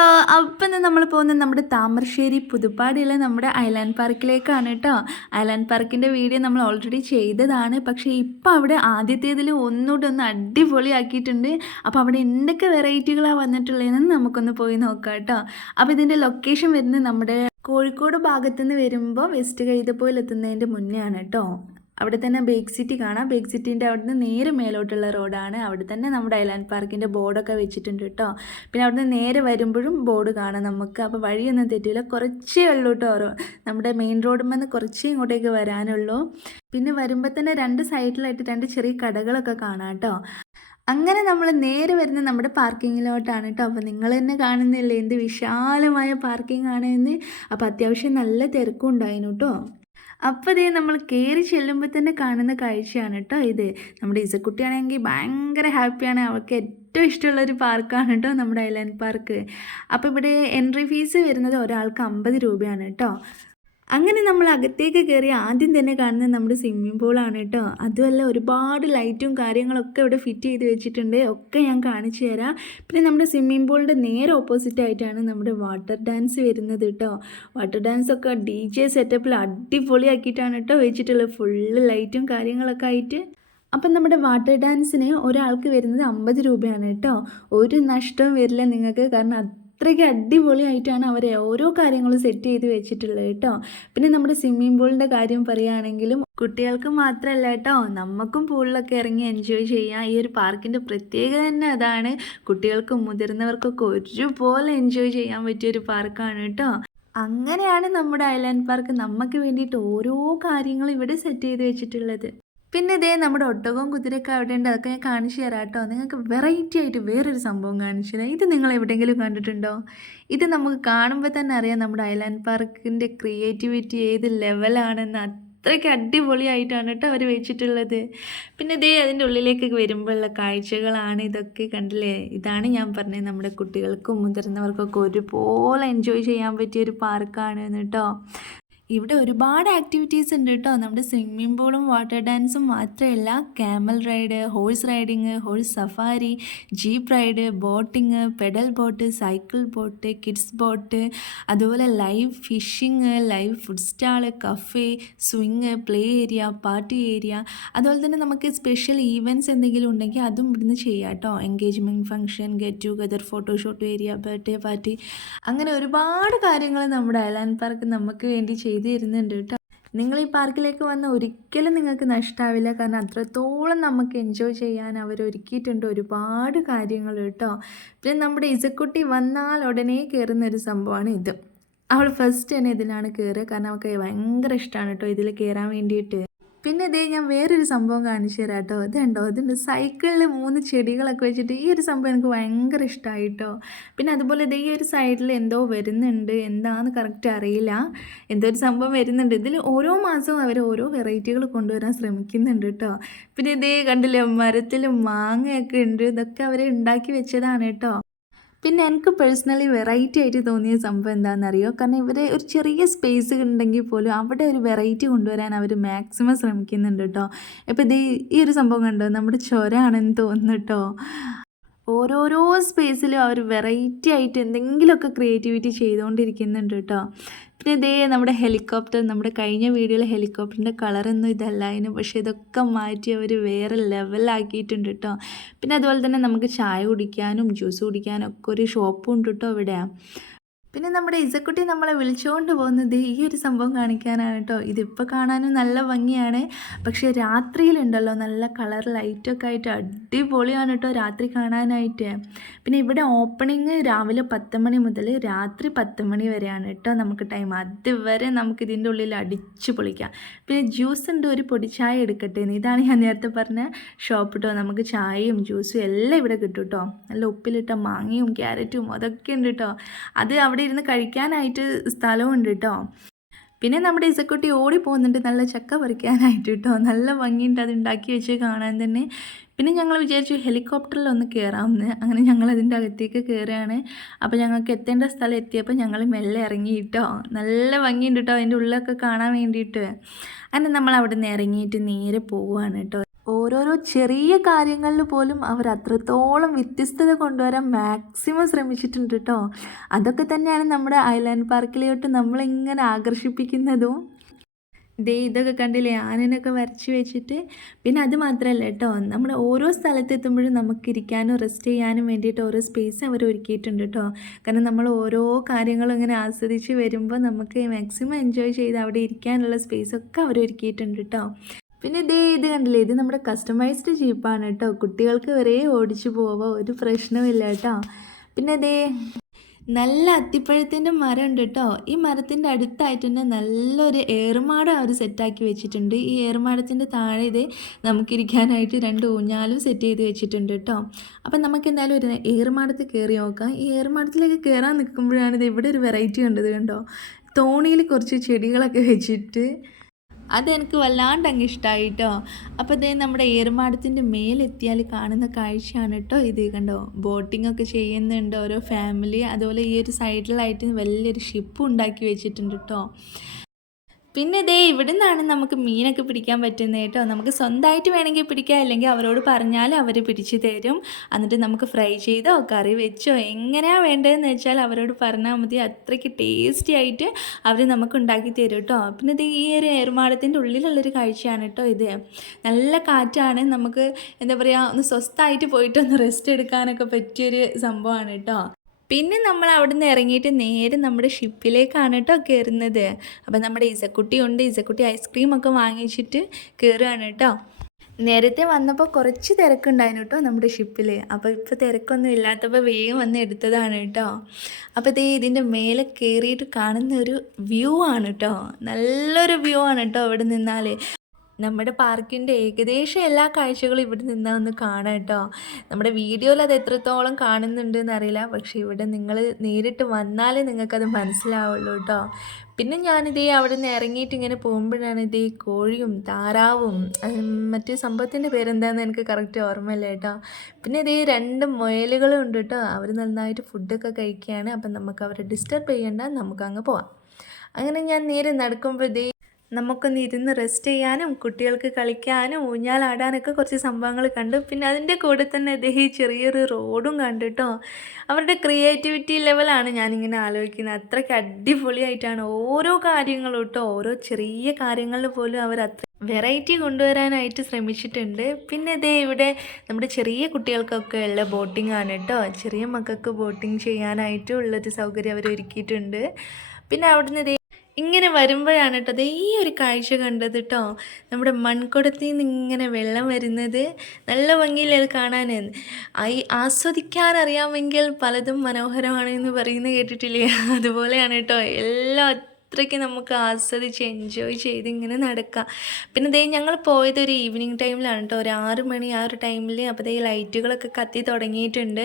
Hello. അപ്പം നമ്മൾ പോകുന്നത് നമ്മുടെ താമരശ്ശേരി പുതുപ്പാടിയുള്ള നമ്മുടെ ഐലാൻഡ് പാർക്കിലേക്കാണ് കേട്ടോ. ഐലാൻഡ് പാർക്കിൻ്റെ വീഡിയോ നമ്മൾ ഓൾറെഡി ചെയ്തതാണ്. പക്ഷേ ഇപ്പോൾ അവിടെ ആദ്യത്തേതിൽ ഒന്നുകൂടെ ഒന്ന് അടിപൊളിയാക്കിയിട്ടുണ്ട്. അപ്പോൾ അവിടെ എന്തൊക്കെ വെറൈറ്റികളാണ് വന്നിട്ടുള്ളതെന്ന് നമുക്കൊന്ന് പോയി നോക്കാം കേട്ടോ. അപ്പോൾ ഇതിൻ്റെ ലൊക്കേഷൻ വരുന്നത് നമ്മുടെ കോഴിക്കോട് ഭാഗത്തുനിന്ന് വരുമ്പോൾ വെസ്റ്റ് കൈതപ്പോയിൽ എത്തുന്നതിൻ്റെ മുന്നേ ആണ് കേട്ടോ. അവിടെ തന്നെ ബേക്ക് സിറ്റി കാണാം. ബേക്ക് സിറ്റീൻ്റെ അവിടുന്ന് നേരെ മേലോട്ടുള്ള റോഡാണ്. അവിടെ തന്നെ നമ്മുടെ ഐലാൻഡ് പാർക്കിൻ്റെ ബോർഡൊക്കെ വെച്ചിട്ടുണ്ട് കേട്ടോ. പിന്നെ അവിടുന്ന് നേരെ വരുമ്പോഴും ബോർഡ് കാണാം നമുക്ക്. അപ്പോൾ വഴിയൊന്നും തെറ്റില്ല, കുറച്ചേ ഉള്ളൂ കേട്ടോ. നമ്മുടെ മെയിൻ റോഡിൽ നിന്ന് കുറച്ചേ ഇങ്ങോട്ടേക്ക് വരാനുള്ളൂ. പിന്നെ വരുമ്പോൾ തന്നെ രണ്ട് സൈഡിലായിട്ട് രണ്ട് ചെറിയ കടകളൊക്കെ കാണാം കേട്ടോ. അങ്ങനെ നമ്മൾ നേരെ വരുന്നത് നമ്മുടെ പാർക്കിങ്ങിലോട്ടാണ് കേട്ടോ. അപ്പോൾ നിങ്ങൾ തന്നെ കാണുന്നില്ലേ എന്ത് വിശാലമായ പാർക്കിംഗ് ആണ് എന്ന്. അപ്പോൾ അത്യാവശ്യം നല്ല തിരക്കും ഉണ്ടായിരുന്നു കേട്ടോ. അപ്പോൾ ഇതേ നമ്മൾ കയറി ചെല്ലുമ്പോൾ തന്നെ കാണുന്ന കാഴ്ചയാണ് കേട്ടോ ഇത്. നമ്മുടെ ഇസക്കുട്ടിയാണെങ്കിൽ ഭയങ്കര ഹാപ്പിയാണ്. അവൾക്ക് ഏറ്റവും ഇഷ്ടമുള്ളൊരു പാർക്കാണ് കേട്ടോ നമ്മുടെ ഐലാൻഡ് പാർക്ക്. അപ്പോൾ ഇവിടെ എൻട്രി ഫീസ് വരുന്നത് ഒരാൾക്ക് 50 രൂപയാണ് കേട്ടോ. അങ്ങനെ നമ്മൾ അകത്തേക്ക് കയറി ആദ്യം തന്നെ കാണുന്നത് നമ്മുടെ സ്വിമ്മിംഗ് പൂളാണ് കേട്ടോ. അതുമല്ല ഒരുപാട് ലൈറ്റും കാര്യങ്ങളൊക്കെ ഇവിടെ ഫിറ്റ് ചെയ്ത് വെച്ചിട്ടുണ്ട്. ഒക്കെ ഞാൻ കാണിച്ചു തരാം. പിന്നെ നമ്മുടെ സ്വിമ്മിംഗ് പൂളിൻ്റെ നേരെ ഓപ്പോസിറ്റ് ആയിട്ടാണ് നമ്മുടെ വാട്ടർ ഡാൻസ് വരുന്നത് കേട്ടോ. വാട്ടർ ഡാൻസ് ഒക്കെ DJ സെറ്റപ്പിൽ അടിപൊളിയാക്കിയിട്ടാണ് കേട്ടോ വെച്ചിട്ടുള്ളത്. ഫുള്ള് ലൈറ്റും കാര്യങ്ങളൊക്കെ ആയിട്ട്. അപ്പം നമ്മുടെ വാട്ടർ ഡാൻസിന് ഒരാൾക്ക് വരുന്നത് 50 രൂപയാണ് കേട്ടോ. ഒരു നഷ്ടവും വരില്ല നിങ്ങൾക്ക്. കാരണം അത്രയ്ക്ക് അടിപൊളിയായിട്ടാണ് അവർ ഓരോ കാര്യങ്ങളും സെറ്റ് ചെയ്ത് വെച്ചിട്ടുള്ളത് കേട്ടോ. പിന്നെ നമ്മുടെ സ്വിമ്മിംഗ് പൂളിൻ്റെ കാര്യം പറയുകയാണെങ്കിലും കുട്ടികൾക്ക് മാത്രമല്ല കേട്ടോ, നമുക്കും പൂളിലൊക്കെ ഇറങ്ങി എൻജോയ് ചെയ്യാം. ഈ ഒരു പാർക്കിൻ്റെ പ്രത്യേകത തന്നെ അതാണ്. കുട്ടികൾക്കും മുതിർന്നവർക്കൊക്കെ ഒരുപോലെ എൻജോയ് ചെയ്യാൻ പറ്റിയൊരു പാർക്കാണ് കേട്ടോ. അങ്ങനെയാണ് നമ്മുടെ ഐലാൻഡ് പാർക്ക് നമുക്ക് വേണ്ടിയിട്ട് ഓരോ കാര്യങ്ങളും ഇവിടെ സെറ്റ് ചെയ്ത് വെച്ചിട്ടുള്ളത്. പിന്നെ ഇതേ നമ്മുടെ ഒട്ടകവും കുതിരയൊക്കെ അവിടെ ഉണ്ട്. അതൊക്കെ ഞാൻ കാണിച്ചു തരാം കേട്ടോ. നിങ്ങൾക്ക് വെറൈറ്റി ആയിട്ട് വേറൊരു സംഭവം കാണിച്ചു തരാം. ഇത് നിങ്ങൾ എവിടെയെങ്കിലും കണ്ടിട്ടുണ്ടോ? ഇത് നമുക്ക് കാണുമ്പോൾ തന്നെ അറിയാം നമ്മുടെ ഐലാൻഡ് പാർക്കിൻ്റെ ക്രിയേറ്റിവിറ്റി ഏത് ലെവലാണെന്ന്. അത്രയ്ക്ക് അടിപൊളിയായിട്ടാണ് കേട്ടോ അവർ വെച്ചിട്ടുള്ളത്. പിന്നെ ഇതേ അതിൻ്റെ ഉള്ളിലേക്ക് വരുമ്പോഴുള്ള കാഴ്ചകളാണ് ഇതൊക്കെ. കണ്ടില്ലേ, ഇതാണ് ഞാൻ പറഞ്ഞത് നമ്മുടെ കുട്ടികൾക്കും മുതിർന്നവർക്കൊക്കെ ഒരുപോലെ എൻജോയ് ചെയ്യാൻ പറ്റിയൊരു പാർക്കാണ് കേട്ടോ. ഇവിടെ ഒരുപാട് ആക്ടിവിറ്റീസ് ഉണ്ട് കേട്ടോ. നമ്മുടെ സ്വിമ്മിംഗ് പൂളും വാട്ടർ ഡാൻസും മാത്രമല്ല, camel ride, horse riding, horse safari, jeep ride, boating, pedal boat, cycle boat, kids boat, അതുപോലെ live fishing, live food stall, cafe, swing, play area, party area. അതുപോലെ തന്നെ നമുക്ക് സ്പെഷ്യൽ ഈവൻറ്റ്സ് എന്തെങ്കിലും ഉണ്ടെങ്കിൽ അതും ഇവിടുന്ന് ചെയ്യാം കേട്ടോ. Engagement function, get together, photoshoot area, birthday party, അങ്ങനെ ഒരുപാട് കാര്യങ്ങൾ നമ്മുടെ ഐലാൻഡ് പാർക്ക് നമുക്ക് വേണ്ടി തരുന്നുണ്ട് കേട്ടോ. നിങ്ങൾ ഈ പാർക്കിലേക്ക് വന്ന ഒരിക്കലും നിങ്ങൾക്ക് നഷ്ടമാവില്ല. കാരണം അത്രത്തോളം നമുക്ക് എൻജോയ് ചെയ്യാൻ അവർ ഒരുക്കിയിട്ടുണ്ട് ഒരുപാട് കാര്യങ്ങൾ കേട്ടോ. പിന്നെ നമ്മുടെ ഇസക്കുട്ടി വന്നാൽ ഉടനെ കയറുന്ന ഒരു സംഭവമാണ് ഇത്. അവൾ ഫസ്റ്റ് തന്നെ ഇതിലാണ് കയറുക. കാരണം അവൾക്ക് ഭയങ്കര ഇഷ്ടമാണ് കേട്ടോ ഇതിൽ കയറാൻ വേണ്ടിയിട്ട്. പിന്നെ ഇതേ ഞാൻ വേറൊരു സംഭവം കാണിച്ചു തരാം കേട്ടോ. ഇതുണ്ടോ, ഇതുണ്ട് സൈക്കിളിൽ 3 ചെടികളൊക്കെ വെച്ചിട്ട്. ഈ ഒരു സംഭവം എനിക്ക് ഭയങ്കര ഇഷ്ടമായി കേട്ടോ. പിന്നെ അതുപോലെ ഇതേ ഈ ഒരു സൈഡിൽ എന്തോ വരുന്നുണ്ട്, എന്താണെന്ന് കറക്റ്റ് അറിയില്ല. എന്തോ ഒരു സംഭവം വരുന്നുണ്ട്. ഇതിൽ ഓരോ മാസവും അവർ ഓരോ വെറൈറ്റികൾ കൊണ്ടുവരാൻ ശ്രമിക്കുന്നുണ്ട് കേട്ടോ. പിന്നെ ഇതേ കണ്ടില്ലേ, മരത്തിൽ മാങ്ങയൊക്കെ ഉണ്ട്. ഇതൊക്കെ അവർ ഉണ്ടാക്കി വെച്ചതാണ് കേട്ടോ. പിന്നെ എനിക്ക് പേഴ്സണലി വെറൈറ്റി ആയിട്ട് തോന്നിയ സംഭവം എന്താണെന്നറിയോ? കാരണം ഇവർ ഒരു ചെറിയ സ്പേസ് ഉണ്ടെങ്കിൽ പോലും അവിടെ ഒരു വെറൈറ്റി കൊണ്ടുവരാൻ അവർ മാക്സിമം ശ്രമിക്കുന്നുണ്ട് കേട്ടോ. ഇപ്പോൾ ഇത് ഈ ഒരു സംഭവം കണ്ടോ, നമ്മുടെ ചുരമാണെന്ന് തോന്നുന്നു കേട്ടോ. ഓരോരോ സ്പേസിലും അവർ വെറൈറ്റി ആയിട്ട് എന്തെങ്കിലുമൊക്കെ ക്രിയേറ്റിവിറ്റി ചെയ്തുകൊണ്ടിരിക്കുന്നുണ്ട് കേട്ടോ. പിന്നെ ഇതേ നമ്മുടെ ഹെലികോപ്റ്റർ, നമ്മുടെ കഴിഞ്ഞ വീഡിയോയിലെ ഹെലികോപ്റ്ററിൻ്റെ കളറൊന്നും ഇതല്ല അതിന്, പക്ഷേ ഇതൊക്കെ മാറ്റി അവർ വേറെ ലെവലാക്കിയിട്ടുണ്ട് കേട്ടോ. പിന്നെ അതുപോലെ തന്നെ നമുക്ക് ചായ കുടിക്കാനും ജ്യൂസ് കുടിക്കാനും ഒക്കെ ഒരു ഷോപ്പും ഉണ്ട് കേട്ടോ ഇവിടെ. പിന്നെ നമ്മുടെ ഇസക്കുട്ടി നമ്മളെ വിളിച്ചുകൊണ്ട് പോകുന്നത് ഈ ഒരു സംഭവം കാണിക്കാനാണ് കേട്ടോ. ഇതിപ്പോൾ കാണാനും നല്ല ഭംഗിയാണ്, പക്ഷേ രാത്രിയിലുണ്ടല്ലോ നല്ല കളർ ലൈറ്റൊക്കെ ആയിട്ട് അടിപൊളിയാണ് കേട്ടോ രാത്രി കാണാനായിട്ട്. പിന്നെ ഇവിടെ ഓപ്പണിങ് രാവിലെ 10 മണി മുതൽ രാത്രി 10 മണി വരെയാണ് കേട്ടോ നമുക്ക് ടൈം. അതുവരെ നമുക്ക് ഇതിൻ്റെ ഉള്ളിൽ അടിച്ചു പൊളിക്കാം. പിന്നെ ജ്യൂസ് ഉണ്ട്, ഒരു പൊടി ചായ എടുക്കട്ടെ എന്ന്. ഇതാണ് ഞാൻ നേരത്തെ പറഞ്ഞ ഷോപ്പ് കേട്ടോ. നമുക്ക് ചായയും ജ്യൂസും എല്ലാം ഇവിടെ കിട്ടും കേട്ടോ. നല്ല ഉപ്പിലിട്ട മാങ്ങയും ക്യാരറ്റും അതൊക്കെ ഉണ്ട് കേട്ടോ. അത് അവിടെ ഇരുന്ന് കഴിക്കാനായിട്ട് സ്ഥലവും ഉണ്ട് കേട്ടോ. പിന്നെ നമ്മുടെ ഇസക്കുട്ടി ഓടി പോകുന്നുണ്ട് നല്ല ചക്ക പറിക്കാനായിട്ട് കേട്ടോ. നല്ല ഭംഗിയുണ്ട് അത് ഉണ്ടാക്കി വെച്ച് കാണാൻ തന്നെ. പിന്നെ ഞങ്ങൾ വിചാരിച്ചു ഹെലികോപ്റ്ററിലൊന്ന് കയറാമെന്ന്. അങ്ങനെ ഞങ്ങൾ അതിൻ്റെ അകത്തേക്ക് കയറുകയാണ്. അപ്പോൾ ഞങ്ങൾക്ക് എത്തേണ്ട സ്ഥലം എത്തിയപ്പോൾ ഞങ്ങൾ മെല്ലെ ഇറങ്ങി കേട്ടോ. നല്ല ഭംഗിയുണ്ട് കേട്ടോ അതിൻ്റെ ഉള്ളിലൊക്കെ കാണാൻ വേണ്ടിയിട്ട്. അങ്ങനെ നമ്മൾ അവിടെ നിന്ന് ഇറങ്ങിയിട്ട് നേരെ പോവുകയാണ് കേട്ടോ. ഓരോരോ ചെറിയ കാര്യങ്ങളിൽ പോലും അവർ അത്രത്തോളം വ്യത്യസ്തത കൊണ്ടുവരാൻ മാക്സിമം ശ്രമിച്ചിട്ടുണ്ട് കേട്ടോ. അതൊക്കെ തന്നെയാണ് നമ്മുടെ ഐലാൻഡ് പാർക്കിലോട്ട് നമ്മളിങ്ങനെ ആകർഷിപ്പിക്കുന്നതും. ഇതൊക്കെ കണ്ടില്ലേ, ആനനൊക്കെ വരച്ച് വെച്ചിട്ട്. പിന്നെ അത് മാത്രമല്ല കേട്ടോ, നമ്മൾ ഓരോ സ്ഥലത്തെത്തുമ്പോഴും നമുക്ക് ഇരിക്കാനും റെസ്റ്റ് ചെയ്യാനും വേണ്ടിയിട്ട് ഓരോ സ്പേസ് അവർ ഒരുക്കിയിട്ടുണ്ട് കേട്ടോ. കാരണം നമ്മൾ ഓരോ കാര്യങ്ങളും ഇങ്ങനെ ആസ്വദിച്ച് വരുമ്പോൾ നമുക്ക് മാക്സിമം എൻജോയ് ചെയ്ത് അവിടെ ഇരിക്കാനുള്ള സ്പേസൊക്കെ അവർ ഒരുക്കിയിട്ടുണ്ട് കേട്ടോ. പിന്നെ ഇത് കണ്ടില്ലേ, ഇത് നമ്മുടെ കസ്റ്റമൈസ്ഡ് ജീപ്പാണ് കേട്ടോ. കുട്ടികൾക്ക് വരെ ഓടിച്ചു പോവാം, ഒരു പ്രശ്നമില്ല കേട്ടോ. പിന്നെ നല്ല അത്തിപ്പഴത്തിൻ്റെ മരം ഉണ്ട് കേട്ടോ. ഈ മരത്തിൻ്റെ അടുത്തായിട്ട് തന്നെ നല്ലൊരു ഏറുമാടം അവർ സെറ്റാക്കി വെച്ചിട്ടുണ്ട്. ഈ ഏറുമാടത്തിൻ്റെ താഴെ നമുക്കിരിക്കാനായിട്ട് 2 ഊഞ്ഞാലും സെറ്റ് ചെയ്ത് വെച്ചിട്ടുണ്ട് കേട്ടോ. അപ്പം നമുക്ക് എന്തായാലും ഒരു ഏറുമാടത്തിൽ കയറി നോക്കാം. ഈ ഏറുമാടത്തിലേക്ക് കയറാൻ നിൽക്കുമ്പോഴാണ് ഇവിടെ ഒരു വെറൈറ്റി കണ്ടത് കണ്ടോ. തോണിയിൽ കുറച്ച് ചെടികളൊക്കെ വെച്ചിട്ട് അതെനിക്ക് വല്ലാണ്ട് അങ്ങ് ഇഷ്ടമായി കേട്ടോ. അപ്പോൾ നമ്മുടെ ഏറുമാടത്തിൻ്റെ മേലെത്തിയാൽ കാണുന്ന കാഴ്ചയാണ് കേട്ടോ ഇത്. കണ്ടോ, ബോട്ടിംഗ് ഒക്കെ ചെയ്യുന്നുണ്ട് ഓരോ ഫാമിലി. അതുപോലെ ഈ ഒരു സൈഡിലായിട്ട് വലിയൊരു ഷിപ്പ് ഉണ്ടാക്കി വെച്ചിട്ടുണ്ട് കേട്ടോ. പിന്നെ ഇവിടെ നിന്നാണ് നമുക്ക് മീനൊക്കെ പിടിക്കാൻ പറ്റുന്നത് കേട്ടോ. നമുക്ക് സ്വന്തമായിട്ട് വേണമെങ്കിൽ പിടിക്കാം, അല്ലെങ്കിൽ അവരോട് പറഞ്ഞാൽ അവർ പിടിച്ച് തരും. എന്നിട്ട് നമുക്ക് ഫ്രൈ ചെയ്തോ കറി വെച്ചോ എങ്ങനെയാണ് വേണ്ടതെന്ന് വെച്ചാൽ അവരോട് പറഞ്ഞാൽ മതി. അത്രയ്ക്ക് ടേസ്റ്റി ആയിട്ട് അവർ നമുക്ക് ഉണ്ടാക്കി തരും കേട്ടോ. പിന്നെ ഈ ഒരു ഏറുമാടത്തിൻ്റെ ഉള്ളിലുള്ളൊരു കാഴ്ചയാണ് കേട്ടോ ഇത്. നല്ല കാറ്റാണ്, നമുക്ക് എന്താ പറയുക, ഒന്ന് സ്വസ്ഥമായിട്ട് പോയിട്ടൊന്ന് റെസ്റ്റ് എടുക്കാനൊക്കെ പറ്റിയൊരു സംഭവമാണ് കേട്ടോ. പിന്നെ നമ്മൾ അവിടെ നിന്ന് ഇറങ്ങിയിട്ട് നേരെ നമ്മുടെ ഷിപ്പിലേക്കാണ് കേട്ടോ കയറുന്നത്. അപ്പോൾ നമ്മുടെ ഇസക്കുട്ടി ഐസ്ക്രീമൊക്കെ വാങ്ങിച്ചിട്ട് കയറുകയാണ് കേട്ടോ. നേരത്തെ വന്നപ്പോൾ കുറച്ച് തിരക്കുണ്ടായിരുന്നു കേട്ടോ നമ്മുടെ ഷിപ്പിൽ. അപ്പോൾ ഇപ്പോൾ തിരക്കൊന്നും ഇല്ലാത്തപ്പോൾ വേഗം വന്ന് എടുത്തതാണ് കേട്ടോ. അപ്പോൾ ഇതിൻ്റെ മേലെ കയറിയിട്ട് കാണുന്ന ഒരു വ്യൂ ആണ് കേട്ടോ. നല്ലൊരു വ്യൂ ആണ് കേട്ടോ ഇവിടെ നിന്നാൽ. നമ്മുടെ പാർക്കിൻ്റെ ഏകദേശം എല്ലാ കാഴ്ചകളും ഇവിടെ നിന്നാൽ ഒന്ന് കാണാം കേട്ടോ. നമ്മുടെ വീഡിയോയിൽ അത് എത്രത്തോളം കാണുന്നുണ്ടെന്ന് അറിയില്ല, പക്ഷേ ഇവിടെ നിങ്ങൾ നേരിട്ട് വന്നാലേ നിങ്ങൾക്കത് മനസ്സിലാവുള്ളൂ കേട്ടോ. പിന്നെ അവിടെ നിന്ന് ഇറങ്ങിയിട്ട് ഇങ്ങനെ പോകുമ്പോഴാണ് കോഴിയും താറാവും മറ്റേ സംഭവത്തിൻ്റെ പേരെന്താണെന്ന് എനിക്ക് കറക്റ്റ് ഓർമ്മയില്ല കേട്ടോ. പിന്നെ 2 മുയലുകളും ഉണ്ട് കേട്ടോ. അവർ നന്നായിട്ട് ഫുഡൊക്കെ കഴിക്കുകയാണ്. അപ്പം നമുക്ക് അവരെ ഡിസ്റ്റർബ് ചെയ്യണ്ട, നമുക്കങ്ങ് പോവാം. അങ്ങനെ ഞാൻ നേരെ നടക്കുമ്പോൾ നമുക്കൊന്ന് ഇരുന്ന് റെസ്റ്റ് ചെയ്യാനും കുട്ടികൾക്ക് കളിക്കാനും ഊഞ്ഞാലാടാനൊക്കെ കുറച്ച് സംഭവങ്ങൾ കണ്ടു. പിന്നെ അതിൻ്റെ കൂടെ തന്നെ ചെറിയൊരു റോഡും കണ്ടു കേട്ടോ. അവരുടെ ക്രിയേറ്റിവിറ്റി ലെവലാണ് ഞാനിങ്ങനെ ആലോചിക്കുന്നത്. അത്രയ്ക്ക് അടിപൊളിയായിട്ടാണ് ഓരോ കാര്യങ്ങളും കേട്ടോ. ഓരോ ചെറിയ കാര്യങ്ങളിൽ പോലും അവർ അത്ര വെറൈറ്റി കൊണ്ടുവരാനായിട്ട് ശ്രമിച്ചിട്ടുണ്ട്. പിന്നെ ഇവിടെ നമ്മുടെ ചെറിയ കുട്ടികൾക്കൊക്കെ ഉള്ള ബോട്ടിംഗ് ആണ് കേട്ടോ. ചെറിയ മക്കൾക്ക് ബോട്ടിംഗ് ചെയ്യാനായിട്ട് ഉള്ളൊരു സൗകര്യം അവർ ഒരുക്കിയിട്ടുണ്ട്. പിന്നെ അവിടുന്ന് ഇങ്ങനെ വരുമ്പോഴാണ് കേട്ടോ ഈ ഒരു കാഴ്ച കണ്ടത് കേട്ടോ. നമ്മുടെ മൺകുടത്തിൽ നിന്ന് ഇങ്ങനെ വെള്ളം വരുന്നത് നല്ല ഭംഗിയിൽ അത് കാണാൻ. ആസ്വദിക്കാൻ അറിയാമെങ്കിൽ പലതും മനോഹരമാണ് എന്ന് പറയുന്നത് കേട്ടിട്ടില്ലേ? അതുപോലെയാണ് കേട്ടോ എല്ലാം. അത്രയ്ക്ക് നമുക്ക് ആസ്വദിച്ച് എൻജോയ് ചെയ്ത് ഇങ്ങനെ നടക്കാം. പിന്നെ ഞങ്ങൾ പോയത് ഒരു ഈവനിങ് ടൈമിലാണ് കേട്ടോ, ഒരു 6 മണി ആ ഒരു ടൈമിൽ. അപ്പോൾ ലൈറ്റുകളൊക്കെ കത്തി തുടങ്ങിയിട്ടുണ്ട്.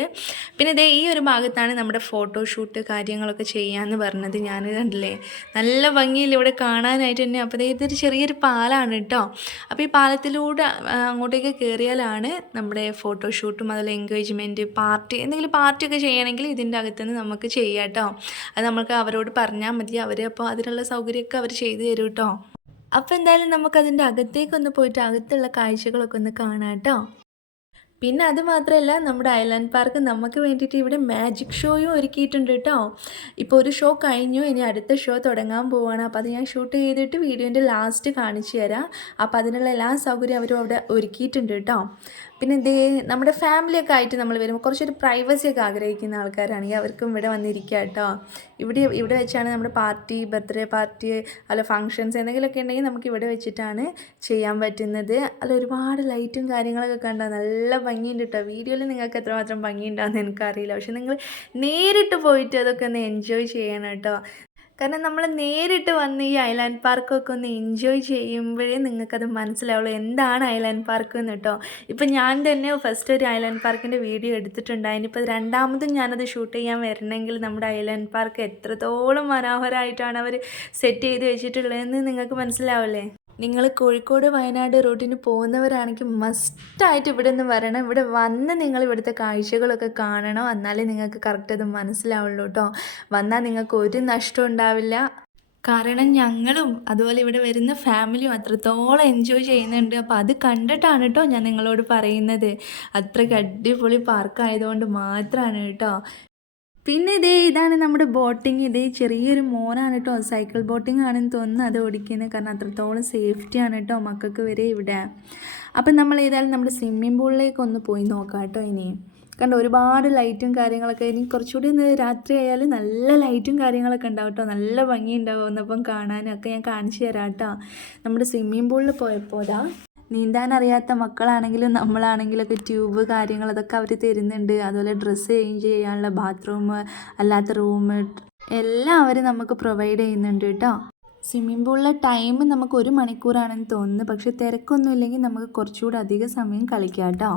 പിന്നെ ഈ ഒരു ഭാഗത്താണ് നമ്മുടെ ഫോട്ടോഷൂട്ട് കാര്യങ്ങളൊക്കെ ചെയ്യാമെന്ന് പറഞ്ഞത്. ഞാൻ കണ്ടില്ലേ നല്ല ഭംഗിയിൽ ഇവിടെ കാണാനായിട്ട് തന്നെ. അപ്പോൾ ഇതൊരു ചെറിയൊരു പാലാണ് കേട്ടോ. അപ്പോൾ ഈ പാലത്തിലൂടെ അങ്ങോട്ടേക്ക് കയറിയാലാണ് നമ്മുടെ ഫോട്ടോഷൂട്ടും അതുപോലെ എൻഗേജ്മെൻറ്റ് പാർട്ടി എന്തെങ്കിലും പാർട്ടിയൊക്കെ ചെയ്യണമെങ്കിൽ ഇതിൻ്റെ അകത്തുനിന്ന് നമുക്ക് ചെയ്യാം കേട്ടോ. അത് നമുക്ക് അവരോട് പറഞ്ഞാൽ മതി. അവർ അപ്പോൾ അതിനുള്ള സൗകര്യമൊക്കെ അവർ ചെയ്തു തരും കേട്ടോ. അപ്പോൾ എന്തായാലും നമുക്കതിൻ്റെ അകത്തേക്കൊന്ന് പോയിട്ട് അകത്തുള്ള കാഴ്ചകളൊക്കെ ഒന്ന് കാണാം കേട്ടോ. പിന്നെ അത് മാത്രമല്ല, നമ്മുടെ ഐലാൻഡ് പാർക്ക് നമുക്ക് വേണ്ടിയിട്ട് ഇവിടെ മാജിക് ഷോയും ഒരുക്കിയിട്ടുണ്ട് കേട്ടോ. ഇപ്പോൾ ഒരു ഷോ കഴിഞ്ഞു, ഇനി അടുത്ത ഷോ തുടങ്ങാൻ പോവുകയാണ്. അപ്പോൾ അത് ഞാൻ ഷൂട്ട് ചെയ്തിട്ട് വീഡിയോൻ്റെ ലാസ്റ്റ് കാണിച്ചു തരാം. അപ്പോൾ അതിനുള്ള എല്ലാ സൗകര്യവും അവരും അവിടെ ഒരുക്കിയിട്ടുണ്ട് കേട്ടോ. പിന്നെ നമ്മുടെ ഫാമിലിയൊക്കെ ആയിട്ട് നമ്മൾ വരുമ്പോൾ കുറച്ചൊരു പ്രൈവസിയൊക്കെ ആഗ്രഹിക്കുന്ന ആൾക്കാരാണെങ്കിൽ അവർക്കും ഇവിടെ വന്നിരിക്കുക കേട്ടോ. ഇവിടെ വെച്ചാണ് നമ്മുടെ പാർട്ടി, ബർത്ത്ഡേ പാർട്ടി അല്ല ഫങ്ഷൻസ് എന്തെങ്കിലുമൊക്കെ ഉണ്ടെങ്കിൽ നമുക്ക് ഇവിടെ വെച്ചിട്ടാണ് ചെയ്യാൻ പറ്റുന്നത്. അല്ല ഒരുപാട് ലൈറ്റും കാര്യങ്ങളൊക്കെ കണ്ടാൽ നല്ല ഭംഗിയുണ്ട് കേട്ടോ. വീഡിയോയിൽ നിങ്ങൾക്ക് എത്രമാത്രം ഭംഗിയുണ്ടാകുമെന്ന് എനിക്കറിയില്ല, പക്ഷെ നിങ്ങൾ നേരിട്ട് പോയിട്ട് അതൊക്കെ ഒന്ന് എൻജോയ് ചെയ്യണം കേട്ടോ. കാരണം നമ്മൾ നേരിട്ട് വന്ന് ഈ ഐലാൻഡ് പാർക്കൊക്കെ ഒന്ന് എൻജോയ് ചെയ്യുമ്പോഴേ നിങ്ങൾക്കത് മനസ്സിലാവുള്ളൂ എന്താണ് ഐലാൻഡ് പാർക്ക് എന്ന് കേട്ടോ. ഇപ്പം ഞാൻ തന്നെ ഫസ്റ്റ് ഒരു ഐലാൻഡ് പാർക്കിൻ്റെ വീഡിയോ എടുത്തിട്ടുണ്ടായിരുന്നു. ഇപ്പോൾ രണ്ടാമതും ഞാനത് ഷൂട്ട് ചെയ്യാൻ വരണമെങ്കിൽ നമ്മുടെ ഐലാൻഡ് പാർക്ക് എത്രത്തോളം മനോഹരമായിട്ടാണ് അവർ സെറ്റ് ചെയ്ത് വെച്ചിട്ടുള്ളതെന്ന് നിങ്ങൾക്ക് മനസ്സിലാവില്ലേ. നിങ്ങൾ കോഴിക്കോട് വയനാട് റൂട്ടിന് പോകുന്നവരാണെങ്കിൽ മസ്റ്റായിട്ട് ഇവിടെ നിന്ന് വരണം. ഇവിടെ വന്ന് നിങ്ങൾ ഇവിടുത്തെ കാഴ്ചകളൊക്കെ കാണണം, എന്നാലേ നിങ്ങൾക്ക് കറക്റ്റ് അത് മനസ്സിലാവുള്ളൂ കേട്ടോ. വന്നാൽ നിങ്ങൾക്ക് ഒരു നഷ്ടം ഉണ്ടാവില്ല. കാരണം ഞങ്ങളും അതുപോലെ ഇവിടെ വരുന്ന ഫാമിലിയും അത്രത്തോളം എൻജോയ് ചെയ്യുന്നുണ്ട്. അപ്പോൾ അത് കണ്ടിട്ടാണ് കേട്ടോ ഞാൻ നിങ്ങളോട് പറയുന്നത്. അത്രയ്ക്ക് അടിപൊളി പാർക്കായതുകൊണ്ട് മാത്രമാണ് കേട്ടോ. പിന്നെ ഇതാണ് നമ്മുടെ ബോട്ടിങ്. ചെറിയൊരു മോനാണ് കേട്ടോ, സൈക്കിൾ ബോട്ടിംഗ് ആണെന്ന് തോന്നുന്നു അത് ഓടിക്കുന്നത്. കാരണം അത്രത്തോളം സേഫ്റ്റിയാണ് കേട്ടോ മക്കൾക്ക് വരെ ഇവിടെ. അപ്പം നമ്മൾ ഏതായാലും നമ്മുടെ സ്വിമ്മിംഗ് പൂളിലേക്ക് ഒന്ന് പോയി നോക്കാം കേട്ടോ. ഇനി കണ്ടോ ഒരുപാട് ലൈറ്റും കാര്യങ്ങളൊക്കെ. ഇനി കുറച്ചുകൂടി ഒന്ന് രാത്രി ആയാലും നല്ല ലൈറ്റും കാര്യങ്ങളൊക്കെ ഉണ്ടാവും കേട്ടോ, നല്ല ഭംഗി ഉണ്ടാവും ഒന്നപ്പം കാണാനൊക്കെ. ഞാൻ കാണിച്ചു തരാം കേട്ടോ. നമ്മുടെ സ്വിമ്മിംഗ് പൂളിൽ പോയപ്പോൾ നീന്താൻ അറിയാത്ത മക്കളാണെങ്കിലും നമ്മളാണെങ്കിലൊക്കെ ട്യൂബ് കാര്യങ്ങൾ അതൊക്കെ അവർ തരുന്നുണ്ട്. അതുപോലെ ഡ്രസ്സ് ചേഞ്ച് ചെയ്യാനുള്ള ബാത്റൂം, അല്ലാത്ത റൂം എല്ലാം അവർ നമുക്ക് പ്രൊവൈഡ് ചെയ്യുന്നുണ്ട് കേട്ടോ. സ്വിമ്മിംഗ് പൂളിലെ ടൈം നമുക്ക് 1 മണിക്കൂറാണെന്ന് തോന്നുന്നു. പക്ഷേ തിരക്കൊന്നും ഇല്ലെങ്കിൽ നമുക്ക് കുറച്ചുകൂടി അധികം സമയം കളിക്കാം കേട്ടോ.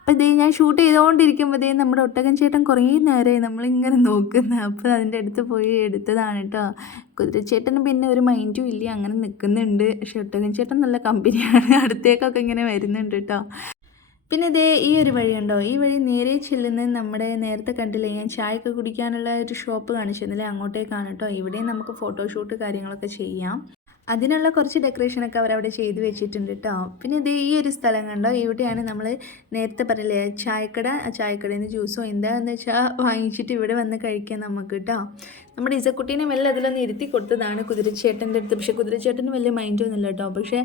അപ്പോൾ ഞാൻ ഷൂട്ട് ചെയ്തുകൊണ്ടിരിക്കുമ്പോൾ നമ്മുടെ ഒട്ടകൻ ചേട്ടൻ കുറേ നേരമായി നമ്മളിങ്ങനെ നോക്കുന്നത്. അപ്പോൾ അതിൻ്റെ അടുത്ത് പോയി എടുത്തതാണ് കേട്ടോ. കുതിരച്ചേട്ടന് പിന്നെ ഒരു മൈൻഡും ഇല്ല, അങ്ങനെ നിൽക്കുന്നുണ്ട്. പക്ഷെ ഒട്ടകൻ ചേട്ടൻ നല്ല കമ്പനിയാണ്, അടുത്തേക്കൊക്കെ ഇങ്ങനെ വരുന്നുണ്ട് കേട്ടോ. പിന്നെ ഈ ഒരു വഴിയുണ്ടോ, ഈ വഴി നേരെ ചെല്ലുന്നത് നമ്മുടെ നേരത്തെ കണ്ടില്ലേ ഞാൻ ചായയൊക്കെ കുടിക്കാനുള്ള ഒരു ഷോപ്പ് കാണിച്ചിരുന്നില്ലേ, അങ്ങോട്ടേക്കാണ് കേട്ടോ. ഇവിടെയും നമുക്ക് ഫോട്ടോഷൂട്ട് കാര്യങ്ങളൊക്കെ ചെയ്യാം. അതിനുള്ള കുറച്ച് ഡെക്കറേഷനൊക്കെ അവരവിടെ ചെയ്ത് വെച്ചിട്ടുണ്ട് കേട്ടോ. പിന്നെ ഈ ഒരു സ്ഥലം കണ്ടോ, ഇവിടെയാണ് നമ്മൾ നേരത്തെ പറയില്ലേ ചായക്കട. ചായക്കടയിൽ നിന്ന് ജ്യൂസോ എന്താണെന്ന് വെച്ചാൽ വാങ്ങിച്ചിട്ട് ഇവിടെ വന്ന് കഴിക്കാം നമുക്ക് കേട്ടോ. നമ്മുടെ ഇസക്കുട്ടീനെ മെല്ലെ അതിലൊന്ന് ഇരുത്തി കൊടുത്തതാണ് കുതിരച്ചേട്ടൻ്റെ അടുത്ത്. പക്ഷേ കുതിരച്ചേട്ടന് വലിയ മൈൻഡൊന്നുമില്ല കേട്ടോ. പക്ഷേ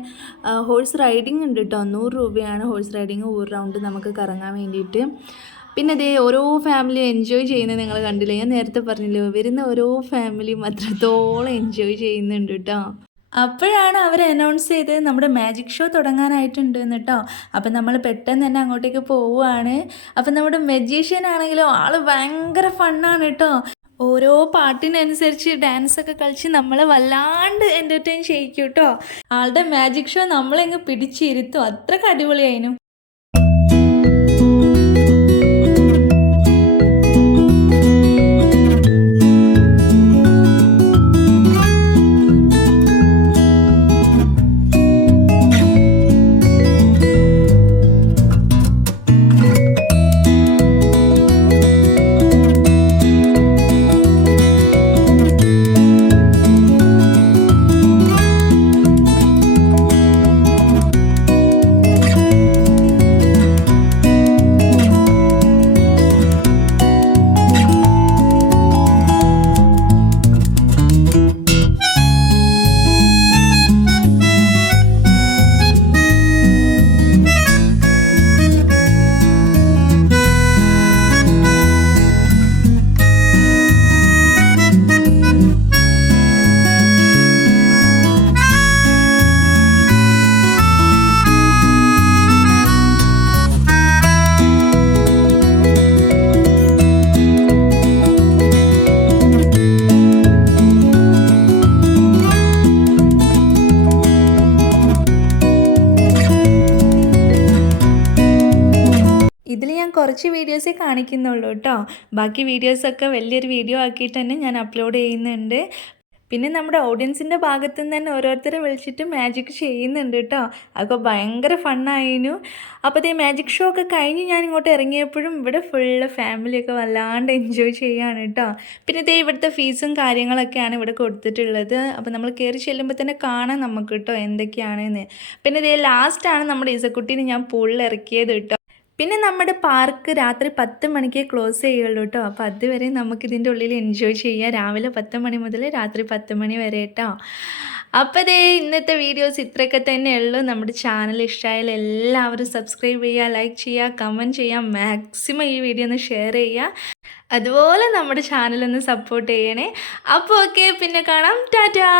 ഹോഴ്സ് റൈഡിങ് ഉണ്ട് കേട്ടോ. 100 രൂപയാണ് ഹോഴ്സ് റൈഡിങ്, ഒരു റൗണ്ട് നമുക്ക് കറങ്ങാൻ വേണ്ടിയിട്ട്. പിന്നെ ഓരോ ഫാമിലി എൻജോയ് ചെയ്യുന്നത് നിങ്ങൾ കണ്ടില്ലേ, ഞാൻ നേരത്തെ പറഞ്ഞില്ലോ വരുന്ന ഓരോ ഫാമിലിയും അത്രത്തോളം എൻജോയ് ചെയ്യുന്നുണ്ട് കേട്ടോ. അപ്പോഴാണ് അവർ അനൗൺസ് ചെയ്ത് നമ്മുടെ മാജിക് ഷോ തുടങ്ങാനായിട്ടുണ്ട് കേട്ടോ. അപ്പം നമ്മൾ പെട്ടെന്ന് തന്നെ അങ്ങോട്ടേക്ക് പോവുകയാണ്. അപ്പം നമ്മുടെ മജീഷ്യൻ ആണെങ്കിലും ആൾ ഭയങ്കര ഫണ്ണാണ് കേട്ടോ. ഓരോ പാട്ടിനനുസരിച്ച് ഡാൻസൊക്കെ കളിച്ച് നമ്മളെ വല്ലാണ്ട് എൻ്റർടൈൻ ചെയ്യിക്കും കേട്ടോ. ആളുടെ മാജിക് ഷോ നമ്മളെങ്ങ് പിടിച്ചിരുത്തും, അത്രയ്ക്ക് അടിപൊളിയായിരുന്നു. ഇതിൽ ഞാൻ കുറച്ച് വീഡിയോസേ കാണിക്കുന്നുള്ളൂ കേട്ടോ. ബാക്കി വീഡിയോസൊക്കെ വലിയൊരു വീഡിയോ ആക്കിയിട്ട് തന്നെ ഞാൻ അപ്ലോഡ് ചെയ്യുന്നുണ്ട്. പിന്നെ നമ്മുടെ ഓഡിയൻസിൻ്റെ ഭാഗത്തു നിന്ന് തന്നെ ഓരോരുത്തരെ വിളിച്ചിട്ട് മാജിക് ചെയ്യുന്നുണ്ട് കേട്ടോ. അതൊക്കെ ഭയങ്കര ഫണ്ണായിരുന്നു. അപ്പോൾ മാജിക് ഷോ ഒക്കെ കഴിഞ്ഞ് ഞാൻ ഇങ്ങോട്ട് ഇറങ്ങിയപ്പോഴും ഇവിടെ ഫുള്ള് ഫാമിലിയൊക്കെ വല്ലാണ്ട് എൻജോയ് ചെയ്യുകയാണ് കേട്ടോ. പിന്നെ ഇവിടുത്തെ ഫീസും കാര്യങ്ങളൊക്കെയാണ് ഇവിടെ കൊടുത്തിട്ടുള്ളത്. അപ്പോൾ നമ്മൾ കയറി ചെല്ലുമ്പോൾ തന്നെ കാണാം നമുക്ക് കേട്ടോ എന്തൊക്കെയാണെന്ന്. പിന്നെ ലാസ്റ്റാണ് നമ്മുടെ ഇസക്കുട്ടീനെ ഞാൻ പൂളിൽ ഇറക്കിയത് കേട്ടോ. പിന്നെ നമ്മുടെ പാർക്ക് രാത്രി 10 മണിക്കേ ക്ലോസ് ചെയ്യുള്ളൂ കേട്ടോ. അപ്പോൾ അതുവരെ നമുക്കിതിൻ്റെ ഉള്ളിൽ എൻജോയ് ചെയ്യാം, രാവിലെ 10 മണി മുതൽ രാത്രി 10 മണി വരെ കേട്ടോ. അപ്പോൾ ഇന്നത്തെ വീഡിയോസ് ഇത്രയൊക്കെ തന്നെ ഉള്ളൂ. നമ്മുടെ ചാനൽ ഇഷ്ടമായാലും എല്ലാവരും സബ്സ്ക്രൈബ് ചെയ്യുക, ലൈക്ക് ചെയ്യുക, കമൻറ്റ് ചെയ്യുക, മാക്സിമം ഈ വീഡിയോ ഒന്ന് ഷെയർ ചെയ്യുക. അതുപോലെ നമ്മുടെ ചാനലൊന്ന് സപ്പോർട്ട് ചെയ്യണേ. അപ്പോൾ ഓക്കെ, പിന്നെ കാണാം. ടാറ്റാ.